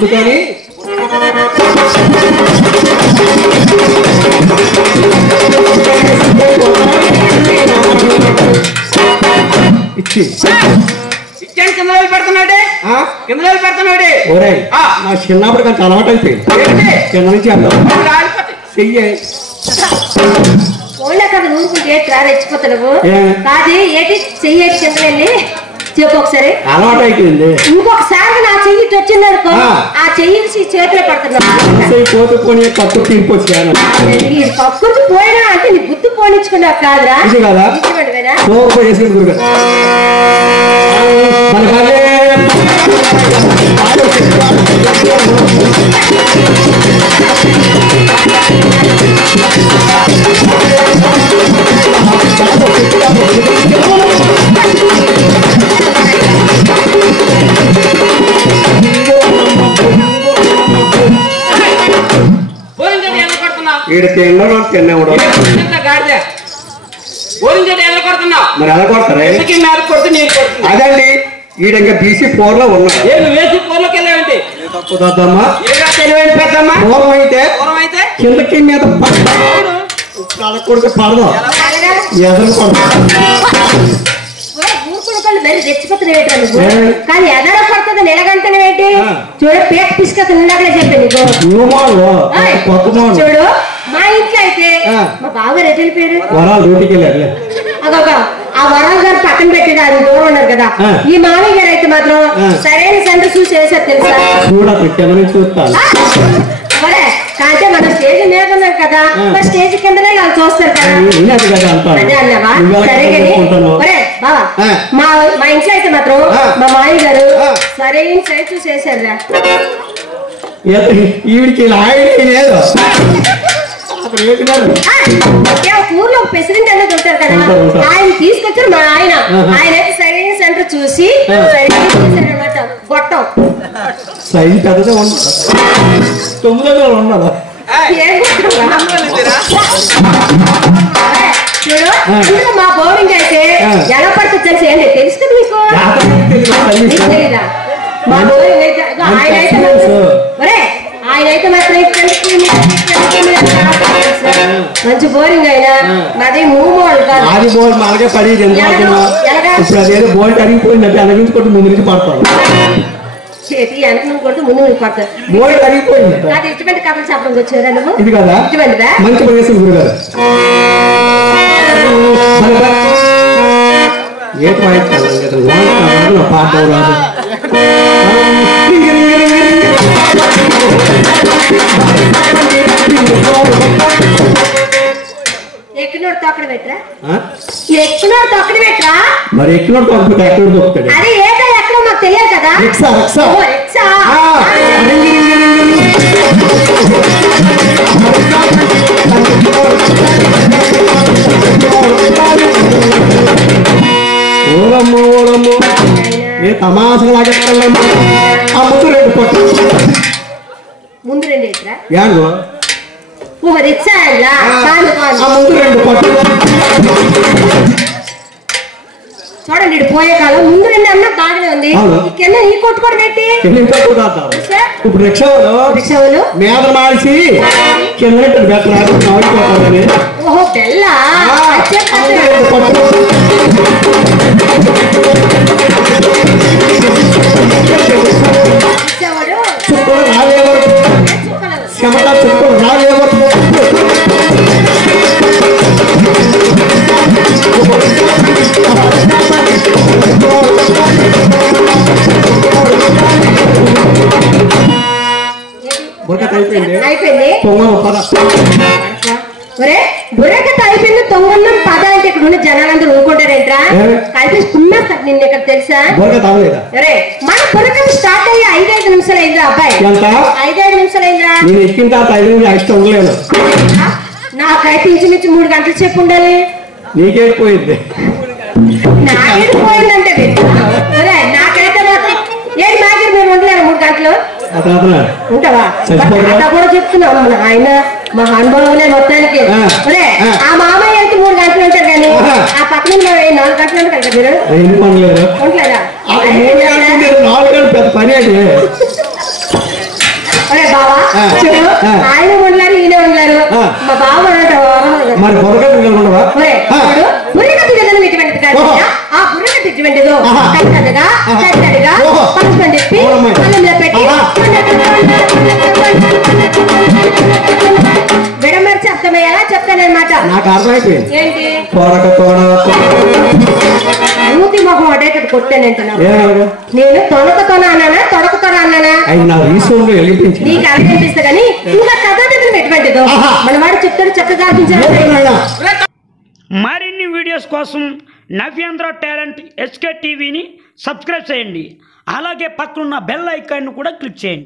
అందుకని ఇచ్చి ఇచ్చాను కింద పెడుతున్నాడే కింద పెడుతున్నాడే ఒరే నా చిన్నప్పుడు కొంచెం అలవాటు అయిపోయింది కింద నుంచి చెయ్యి ఓళ్ళ కదా నూరుకుంటే రెచ్చిపోతావు కాదు ఏంటి చెయ్యి కింద వెళ్ళి చెప్పు ఒకసారి అలవాటు అయిపోయింది ఇంకొకసారి నా చెయ్యి వచ్చింది అనుకో ఆ చెయ్యి చేతిలో పడుతున్నావు పోతే పోనీ కప్పు తీరిపోవచ్చు కప్పుకి పోయినా అంటే నీ బుద్ధి పోనించుకున్నావు కాదురా కదా ఈడ తిన్నాడు తిన్నాడు మరి ఎలా కొడతారా అదండి ఈడ ఇంకా బీసీ 4 లో ఉన్నాడు పూర్వం అయితే కిందకి మీద కొడుకు పడదు ఎదురు కానీ ఎదర పడుతుంది నెలగంటనేంటి చూడు పేట తీసుకొస్తా ఇందాకలే చెప్పాను చూడు మా ఇంట్లో అయితే మా బాబు రెడ్డి పేరు ఆ వరాలు గారు పక్కన పెట్టేది అది దూరం ఉన్నారు కదా ఈ మామయ్య గారు అయితే మాత్రం సరైన సెంటర్ చూసి చేశారు తెలుసా మరే కాంటే మనం స్టేజ్ మీద ఉన్నాం కదా మరి స్టేజ్ కిందనే వాళ్ళు చూస్తారు కదా అదే అన్నావా సరే కానీ ఒరే బావా మా ఇంట్లో అయితే మాత్రం మా మామయ్య గారు సరైన సైజ్ చూసి చేశారు ఈవిడికి ఊర్లో ప్రెసిడెంట్ అనేది ఉంటారు కదా ఆయన తీసుకొచ్చారు మా ఆయన అయితే సరైన సెంటర్ చూసి అనమాట గొట్టం సైజు పెద్దగా ఉండదు 9 ఉండదు చూడు మా బౌలింగ్ అయితే ఎలా పడుతుంది తెలిసి ఏంటి తెలుసు కదా మీకు తెలీదా మా బౌలింగ్ అయితే ఆయన అయితే మాత్రం మంచి బోరింగ్ అయినా నాది మూమోళ్ళు కాదు అది బోల్ మాలకే పడేది ఇప్పుడు అదేదో బోల్ అరిగిపోయిందంటే అలగించుకుంటూ ముందు నుంచి పడతాను చేతి వెనక నువ్వు కొడుతూ ముందు నువ్వు పడతావు బోల్ అరిగిపోయింది అది ఇటువంటి కథలు చెప్పడానికి వచ్చారా నువ్వు ఇది కదా ఇటువంటిదా మంచి ప్రదేశం గురుగారు ఏ పాట రాదు ఎక్కినోడు తొక్కడ పెట్టరా మరి ఎక్కినోడు తొక్కడు ఎక్కడ దొక్కుతాడు అదే ఏదో ఎక్కడో మాకు తెలియదు కదా ఓరమ్మో ఏ తమాసగా లాగేస్తాడమ్మా ఆ ముందు 2 పట్టు ముందు 2 ఎట్రా ముందు 2 పట్టు చూడండి పోయే కాలం ముందు 2 అన్నా బాగానే ఉంది కింద ఈ కొట్టుకోవడం ఏంటి ఇప్పుడు రిక్షాలు మీద మార్చి కింద బెట్టరాని ఓహో బెల్లా చుక్కలు రాలేవరు చెమట చుక్కలు రాలేవరు అయిపోయింది బుర్రకథ అయిపోయింది తొంగన్నం పద అంటే ఇక్కడ ఉన్న జనాలందరూ ఊరుకుంటారేంట్రా కలిపి కుమ్మేస్తారు నిన్న ఇక్కడ తెలుసా అరే మన బుర్రకథ స్టార్ట్ అయ్యి 5-5 నిమిషాలు అయిందా అబ్బాయి 5-5 నిమిషాలు అయిందా నాకైతే ఇంచుమించు 3 గంటలు చెప్పు ఉండాలి నీకేపోయింది నాకేది పోయిందంటే నాకైతే మాత్రం ఏది మాగిరి మీరు ఉండలేరు 3 గంటలు ఉంటావా అట్లా కూడా చెప్తున్నావు ఆయన మా అనుభవంలే మొత్తానికి ఆ మామయ్య అయితే 3 గంటలు ఉంటారు కానీ ఆ పక్కన 4 గంటలు ఉంటారు కదా మీరు ఉండలేదా ఆయన ఉండలేరు ఈయన ఉండలేరు మా బావ మరి బుర్రగడ్డ ఉండవా బుర్రగడ్డ గదని ఇటువంటిది కాదు ఆ బుర్రగడ్డ ఇటువంటిదో కట్టడుగా కట్టడుగా పసుపని చెప్పి అల్లంలో పెట్టి విడమర్చి అర్థమయ్యేలా చెప్తానన్నమాట. నాకు అర్థమైపోయింది. ఏంటి మూతి మొహం అడే కదా కొట్టానంటున్నావు. నేను తొడకతోన అన్నానా తొడకతోన అన్నానా? నీకు అర్థం అనిపిస్తా కానీ ఇంకా కథ ఎటువంటిదో మన వాడు చెప్తాడు చక్కగా మరిన్ని వీడియోస్ కోసం నవ్యాంధ్ర టాలెంట్ ఎస్కే టీవీని సబ్స్క్రైబ్ చేయండి. అలాగే పక్కనున్న బెల్ ఐకాన్ కూడా క్లిక్ చేయండి.